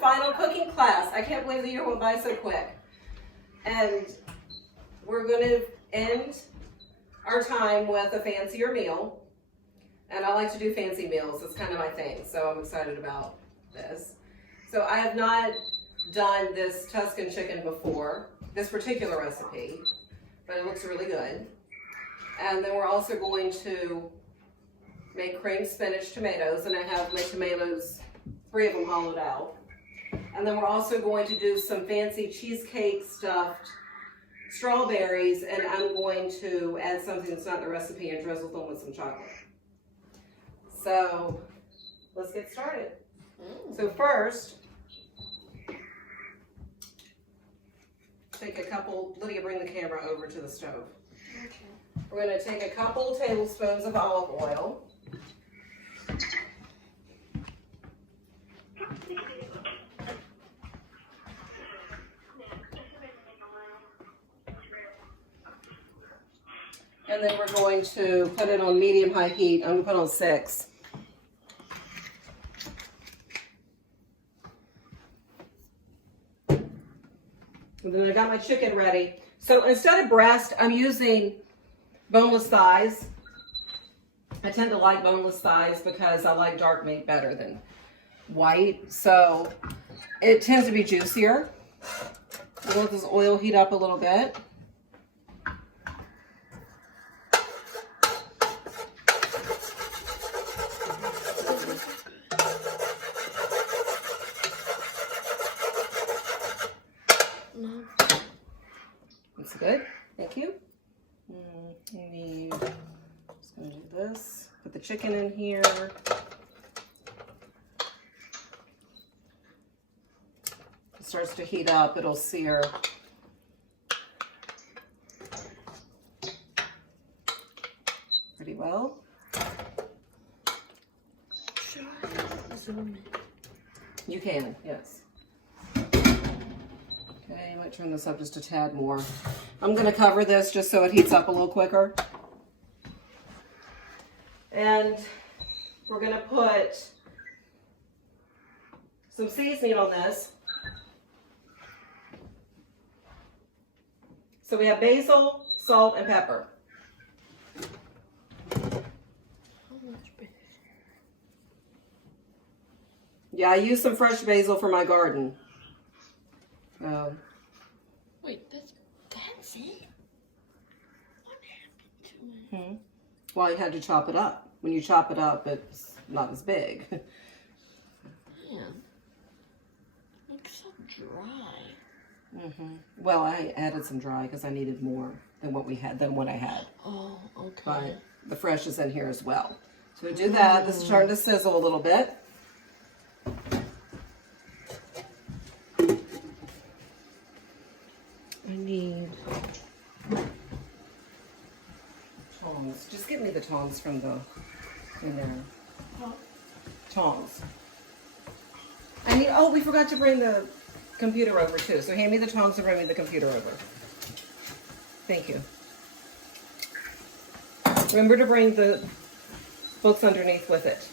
final cooking class. I can't believe the year went by so quick. And we're going to end our time with a fancier meal. And I like to do fancy meals. It's kind of my thing. So I'm excited about this. So I have not done this Tuscan chicken before, this particular recipe, but it looks really good. And then we're also going to make creamed spinach tomatoes, and I have my tomatoes, 3 of them hollowed out. And then we're also going to do some fancy cheesecake stuffed strawberries, and I'm going to add something that's not in the recipe and drizzle them with some chocolate. So let's get started. So first, take a couple, Lydia, bring the camera over to the stove. Okay. We're going to take a couple tablespoons of olive oil. And then we're going to put it on medium-high heat. I'm going to put it on 6. And then I got my chicken ready. So instead of breast, I'm using boneless thighs. I tend to like boneless thighs because I like dark meat better than white. So it tends to be juicier. We'll let this oil heat up a little bit. That's good. Thank you. Maybe just gonna do this. Put the chicken in here. It starts to heat up. It'll sear. Pretty well. Should I zoom in? You can, yes. Okay, I might turn this up just a tad more. I'm going to cover this just so it heats up a little quicker. And we're going to put some seasoning on this. So we have basil, salt, and pepper. How much basil? Yeah, I used some fresh basil for my garden. Wait, that's it? What happened to it? Well, you had to chop it up. When you chop it up, it's not as big. Man, looks so dry. Well, I added some dry because I needed more than what I had. Oh, okay. But the fresh is in here as well. So do that. This is starting to sizzle a little bit. I need tongs. Just give me the tongs from in there. Tongs. I need, oh, we forgot to bring the computer over too. So hand me the tongs and bring me the computer over. Thank you. Remember to bring the books underneath with it.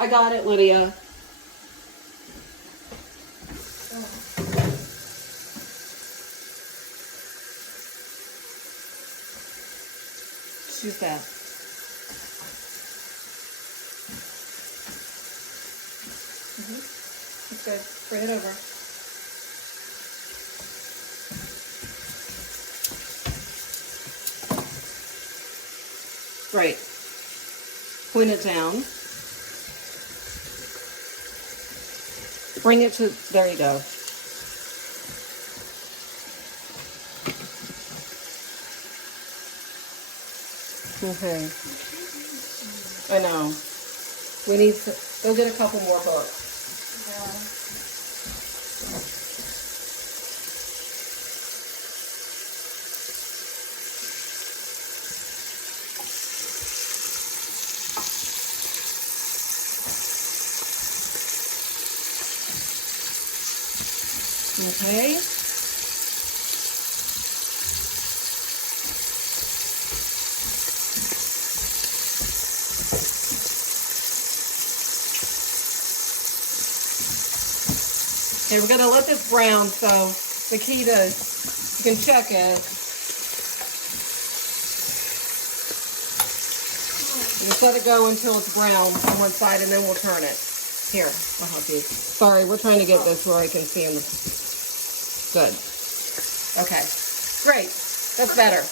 I got it, Lydia. Choose that. That's good. Bring it over. Right. Point it down. Bring it to, there you go. Okay. I know. We need to go get a couple more books. Okay. Okay, we're gonna let this brown, so the key to, you can check it. Just let it go until it's brown on one side and then we'll turn it. Here, I'll help you. Sorry, we're trying to get this where I can see them. Good. Okay, great. That's better.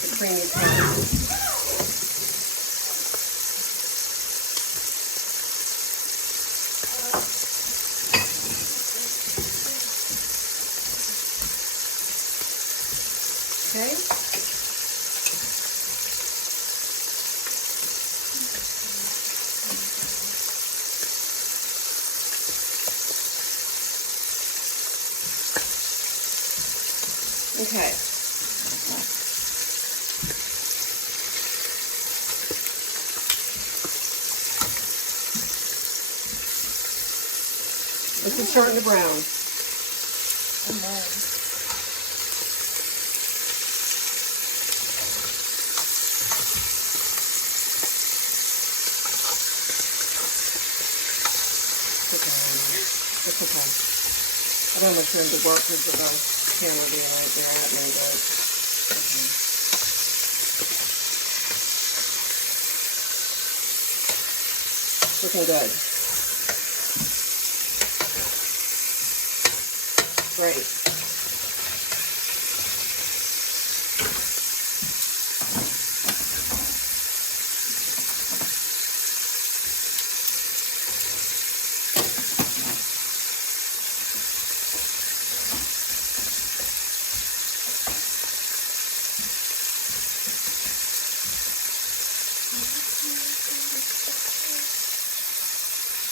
The creamy powder. Okay. Okay. This is starting to brown. Oh no. It's okay. I don't know if it's to work because of the camera being right there at me, but okay. Looking good. Great.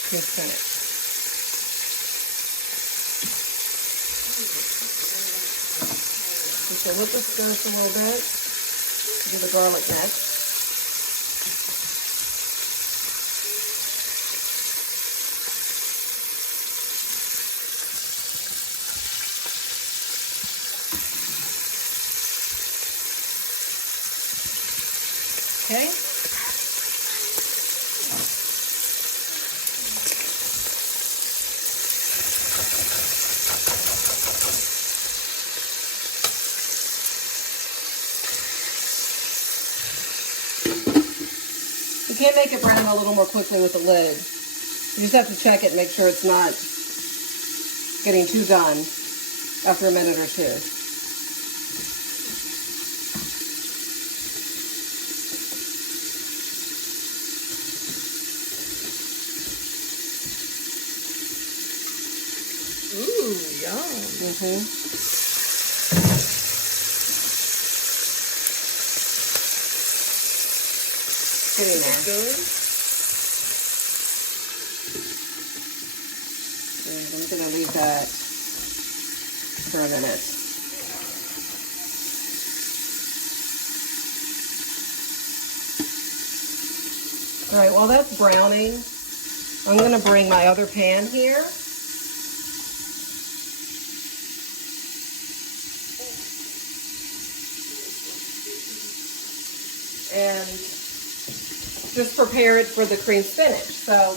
Cream spinach. So let this go for a little bit. Do the garlic next. Okay. You can make it brown a little more quickly with the lid. You just have to check it and make sure it's not getting too done after a minute or two. Ooh, yum. Mm-hmm. Getting there. Good. And I'm going to leave that for a minute. All right, while that's browning, I'm going to bring my other pan here. And just prepare it for the cream spinach. So,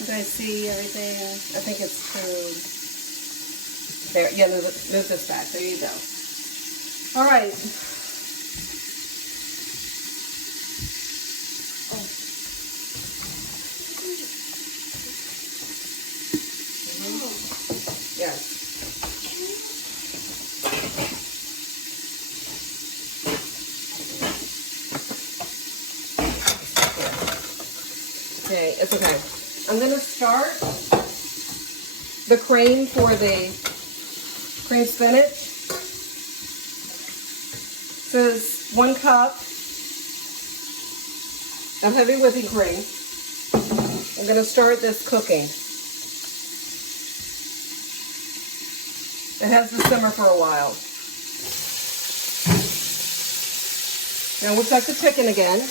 you guys see everything? I think it's there. Yeah, move this back. There you go. All right. Yes. Okay, it's okay. I'm going to start the cream for the cream spinach. It says 1 cup of heavy whipping cream. I'm going to start this cooking. It has to simmer for a while. Now we'll check the chicken again.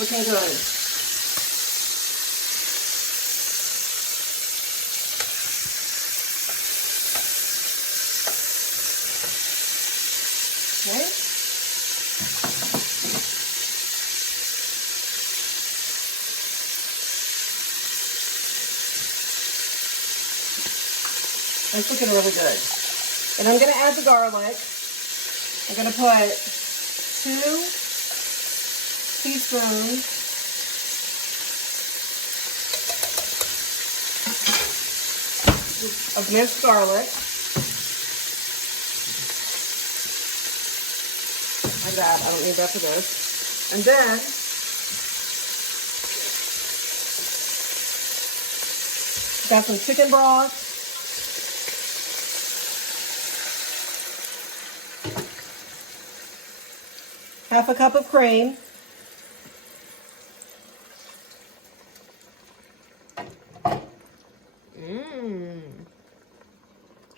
Looking good. It's looking really good. And I'm gonna add the garlic. I'm gonna put 2 teaspoons of minced garlic. Like that. I don't need that for this. And then got some chicken broth. Half a cup of cream.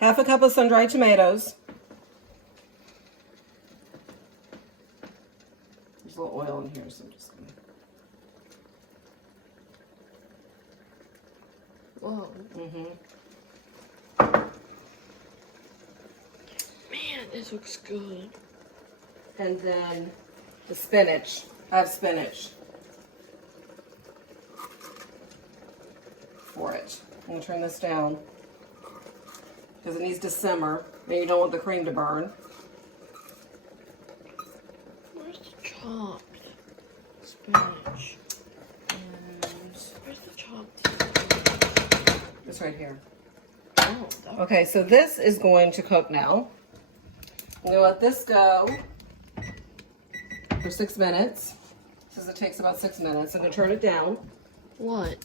Half a cup of sun-dried tomatoes. There's a little oil in here, so I'm just gonna. Whoa. Man, this looks good. And then the spinach. I have spinach for it. I'm gonna turn this down because it needs to simmer. And you don't want the cream to burn. Where's the chopped spinach? And Where's the chopped? this right here. Oh, that Okay, so this is going to cook now. I'm gonna let this go for 6 minutes. Says it takes about 6 minutes. I'm gonna turn it down. What?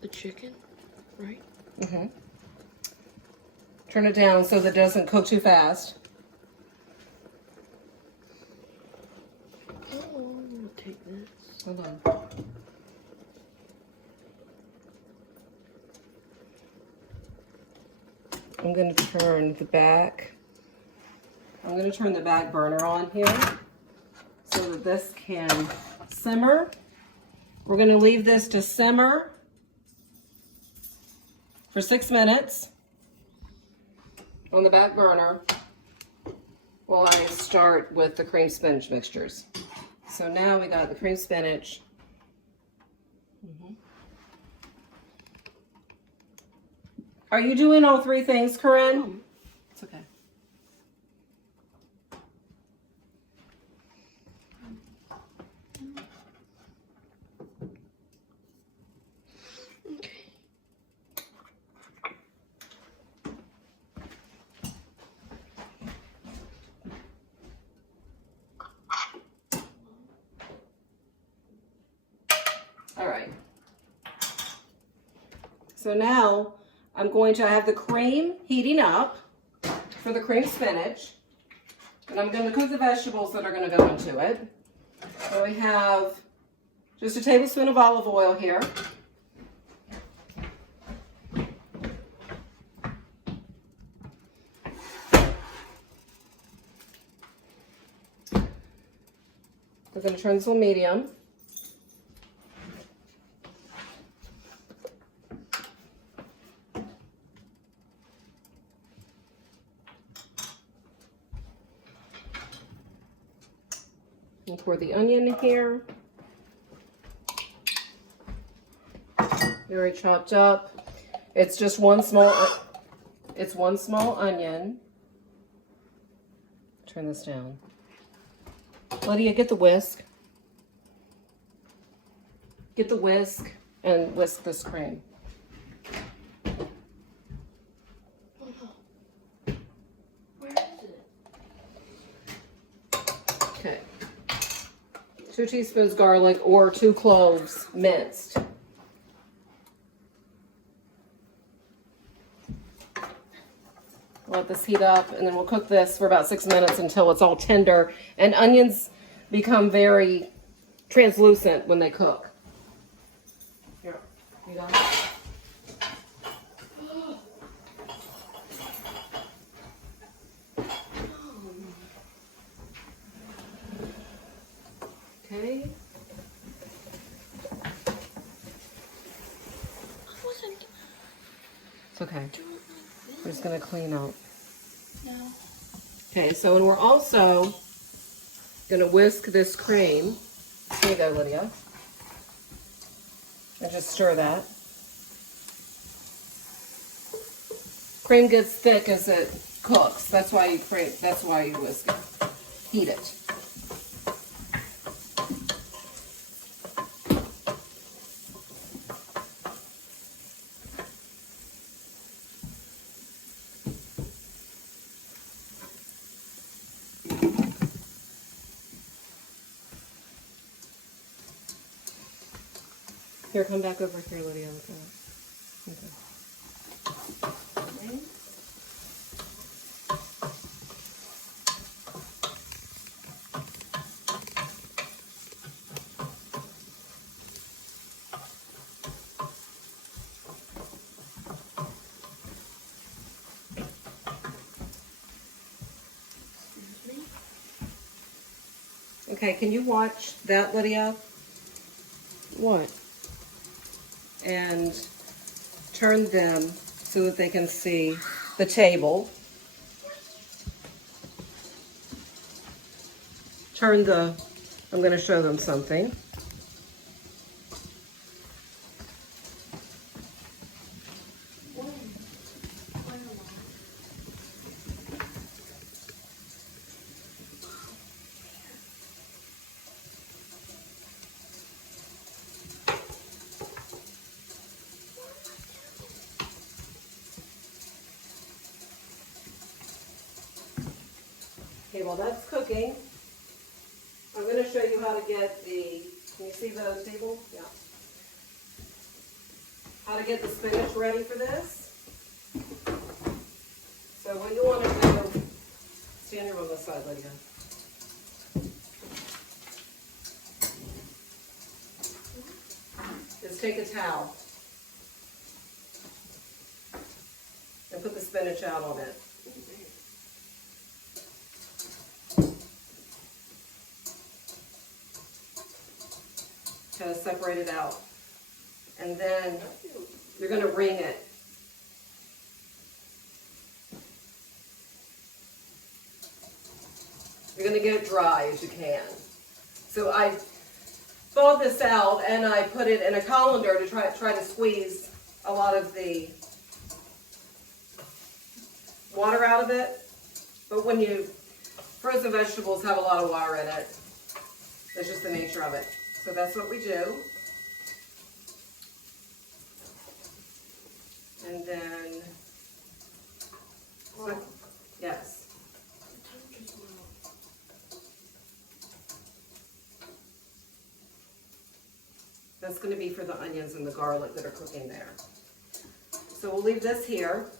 The chicken, right? Turn it down so that it doesn't cook too fast. Oh, I'm gonna take this. Hold on. I'm going to turn the back. I'm going to turn the back burner on here so that this can simmer. We're going to leave this to simmer for 6 minutes on the back burner while I start with the cream spinach mixtures. So now we got the cream spinach. Are you doing all 3 things, Corinne? It's okay. Okay. All right. So now I'm going to have the cream heating up for the cream spinach. And I'm going to cook the vegetables that are going to go into it. So we have just a tablespoon of olive oil here. We're going to turn this on medium. We'll pour the onion here. Very chopped up. It's just one small onion. Turn this down. Lydia, get the whisk. Get the whisk and whisk this cream. Where is it? Okay. 2 teaspoons garlic or 2 cloves minced. Let this heat up and then we'll cook this for about 6 minutes until it's all tender. And onions become very translucent when they cook. Here, you got it? Okay. I wasn't It's okay. doing like We're just gonna clean up. this. No. Okay, so and we're also gonna whisk this cream. Here you go, Lydia. And just stir that. cream gets thick as it cooks. That's why you whisk it. Heat it. Here, come back over here, Lydia. Okay. Okay, can you watch that, Lydia? What? And turn them so that they can see the table. I'm going to show them something. Okay, while that's cooking, I'm going to show you how to get can you see the table? Yeah. How to get the spinach ready for this. So what you want to do, stand here on this side, Lydia. Is take a towel and put the spinach out on it. Kind of separate it out. And then you're going to wring it. You're going to get it dry as you can. So I thawed this out and I put it in a colander to try to squeeze a lot of the water out of it. But when frozen vegetables have a lot of water in it. That's just the nature of it. So that's what we do. And then, yes. That's going to be for the onions and the garlic that are cooking there. So we'll leave this here.